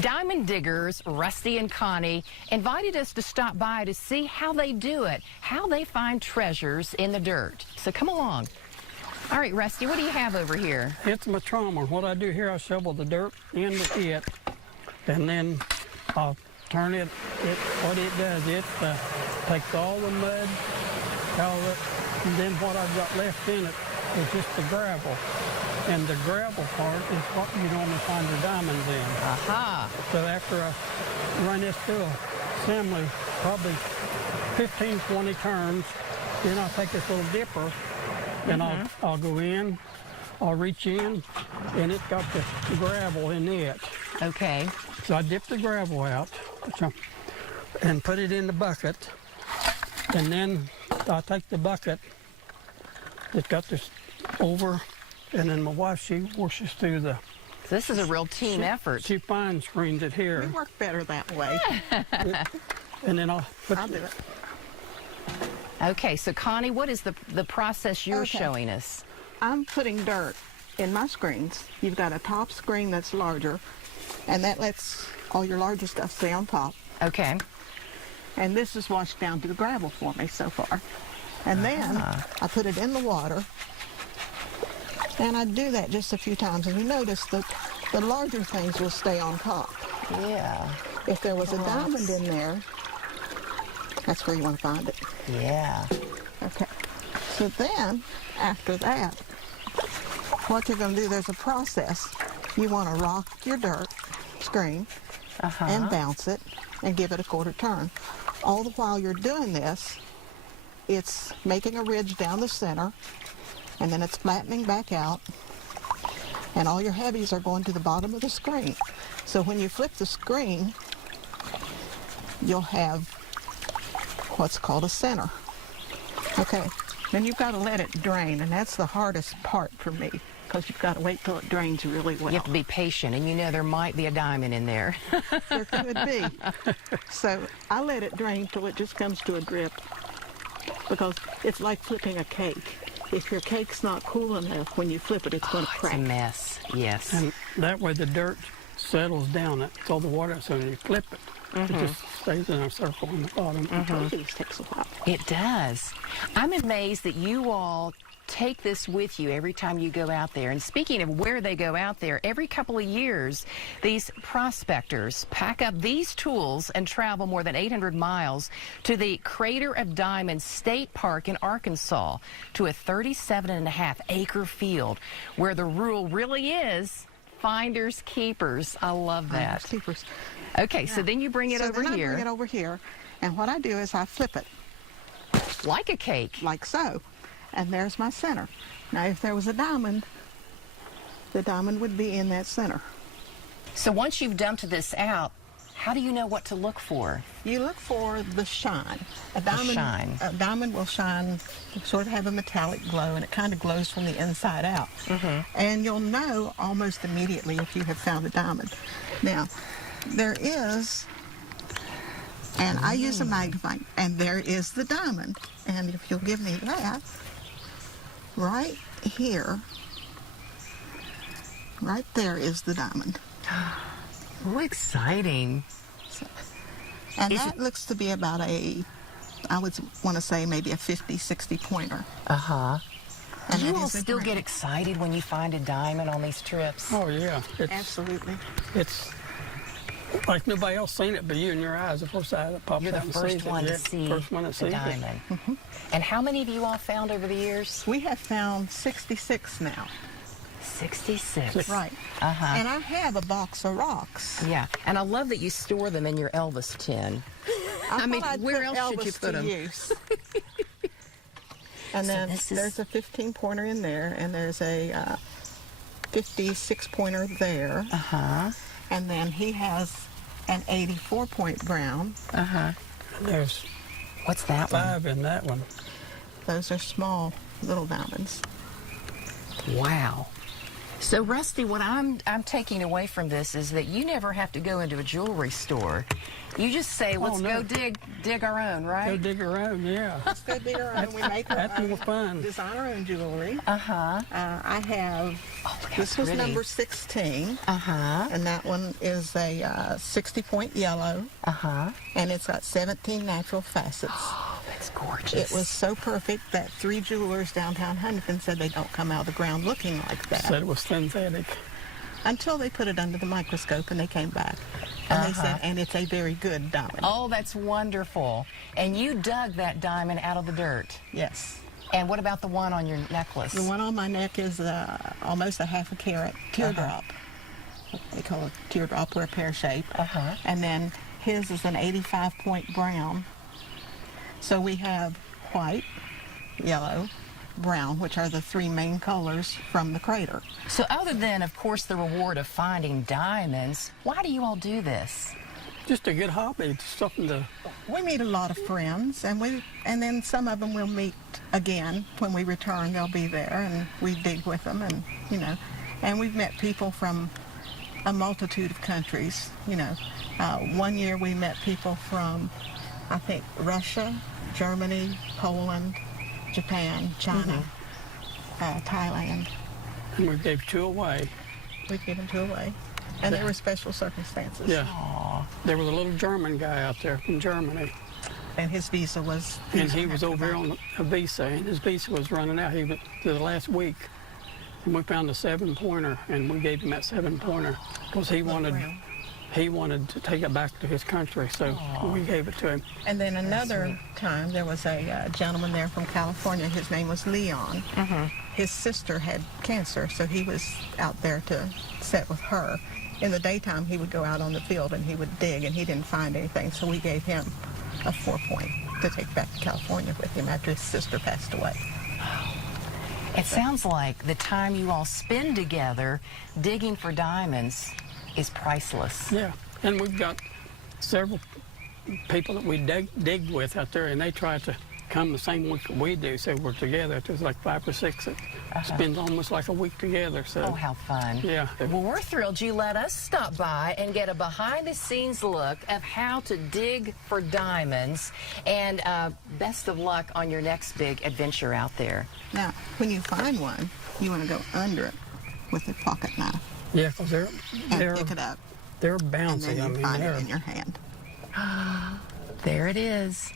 Diamond diggers Rusty and Connie invited us to stop by to see how they do it, how they find treasures in the dirt. So come along. All right, Rusty, what do you have over here? It's my trommer. What I do here, I shovel the dirt into it, and then I'll turn it. What it does, it takes all the mud, and then what I've got left in it is just the gravel. And the gravel part is what you normally find your diamonds in. Aha. So after I run this through assembly, probably 15, 20 turns, then I'll take this little dipper and I'll go in, I'll reach in, and it's got the gravel in it. Okay. So I dip the gravel out and put it in the bucket, and then I take the bucket that's got this over, and then my wife, she washes through the... So this is a real team effort. She fine screens it here. We work better that way. And then I'll do it. Okay, so Connie, what is the process you're showing us? I'm putting dirt in my screens. You've got a top screen that's larger, and that lets all your larger stuff stay on top. Okay. And this is washed down to the gravel for me so far. And then I put it in the water, and I do that just a few times, and you notice that the larger things will stay on top. Yeah. If there was a diamond in there, that's where you want to find it. Yeah. Okay. So then, after that, what you're going to do, there's a process. You want to rock your dirt screen and bounce it and give it a quarter turn. All the while you're doing this, it's making a ridge down the center, and then it's flattening back out, and all your heavies are going to the bottom of the screen. So when you flip the screen, you'll have what's called a center. Okay, then you've got to let it drain, and that's the hardest part for me, because you've got to wait till it drains really well. You have to be patient, and you know there might be a diamond in there. There could be. So I let it drain till it just comes to a drip, because it's like flipping a cake. If your cake's not cool enough, when you flip it, it's going to crack. It's a mess, yes. And that way the dirt settles down. It's all the water, so when you flip it, it just stays in a circle on the bottom. It takes a while. It does. I'm amazed that you all take this with you every time you go out there. And speaking of where they go out there, every couple of years, these prospectors pack up these tools and travel more than 800 miles to the Crater of Diamonds State Park in Arkansas, to a 37.5-acre field where the rule really is finders keepers. I love that. Finders keepers. Okay, so then you bring it over then here. I bring it over here, and what I do is I flip it. Like a cake. Like so. And there's my center. Now, if there was a diamond, the diamond would be in that center. So once you've dumped this out, how do you know what to look for? You look for the shine. A diamond will shine, sort of have a metallic glow, and it kind of glows from the inside out. And you'll know almost immediately if you have found a diamond. Now, there is, and I use a magnifying, and there is the diamond. And if you'll give me that, right here, right there is the diamond. Oh, exciting. And that looks to be about I would want to say maybe a 50, 60 pointer. And do you all still get excited when you find a diamond on these trips? Oh, yeah. Absolutely. It's like nobody else seen it but you and your eyes. The first eye that pops You're out the first one to see the diamond. And how many of you all found over the years? We have found 66 now. 66. Right. And I have a box of rocks. Yeah, and I love that you store them in your Elvis tin. I mean, where else should you put them? And then there's a 15 pointer in there, and there's a 56 pointer there. And then he has an 84 point brown. There's What's that 5 in that one. Those are small little diamonds. Wow. So, Rusty, what I'm taking away from this is that you never have to go into a jewelry store. You just say, let's go dig our own, right? Go dig our own, yeah. Let's go dig our own. We make our That's own, more fun. design our own jewelry. Uh-huh. I have, this was pretty. number 16. Uh-huh. And that one is a 60-point yellow. Uh-huh. And it's got 17 natural facets. Oh, that's gorgeous. It was so perfect that 3 jewelers downtown Huntington said they don't come out of the ground looking like that. Said it was synthetic. Until they put it under the microscope and they came back. And they said, and it's a very good diamond. Oh, that's wonderful. And you dug that diamond out of the dirt. Yes. And what about the one on your necklace? The one on my neck is almost a half a carat teardrop. They call it teardrop or a pear shape. And then his is an 85-point brown. So we have white, yellow, brown, which are the 3 main colors from the crater. So other than, of course, the reward of finding diamonds, why do you all do this? Just a good hobby. It's something to... We meet a lot of friends, and then some of them we'll meet again. When we return, they'll be there, and we dig with them, and, you know. And we've met people from a multitude of countries, you know. One year we met people from, I think, Russia, Germany, Poland, Japan, China, Thailand. And we gave 2 away. We've given 2 away. And there were special circumstances. Yeah. Aww. There was a little German guy out there from Germany. And his visa was... And he was over here on a visa, and his visa was running out. He was the last week. And we found a 7-pointer, and we gave him that 7-pointer because he wanted to take it back to his country, so we gave it to him. And then another time, there was a gentleman there from California. His name was Leon. His sister had cancer, so he was out there to sit with her. In the daytime, he would go out on the field and he would dig, and he didn't find anything, so we gave him a 4-point to take back to California with him after his sister passed away. It sounds like the time you all spend together digging for diamonds is priceless. Yeah, and we've got several people that we dig with out there, and they try to come the same week that we do, so we're together. There's like 5 or 6 that spend almost like a week together. So. Oh, how fun. Yeah. Well, we're thrilled you let us stop by and get a behind-the-scenes look of how to dig for diamonds, and best of luck on your next big adventure out there. Now, when you find one, you want to go under it with a pocket knife. Yeah, because they're pick it up. They're And bouncy. then you find it in your hand. There it is.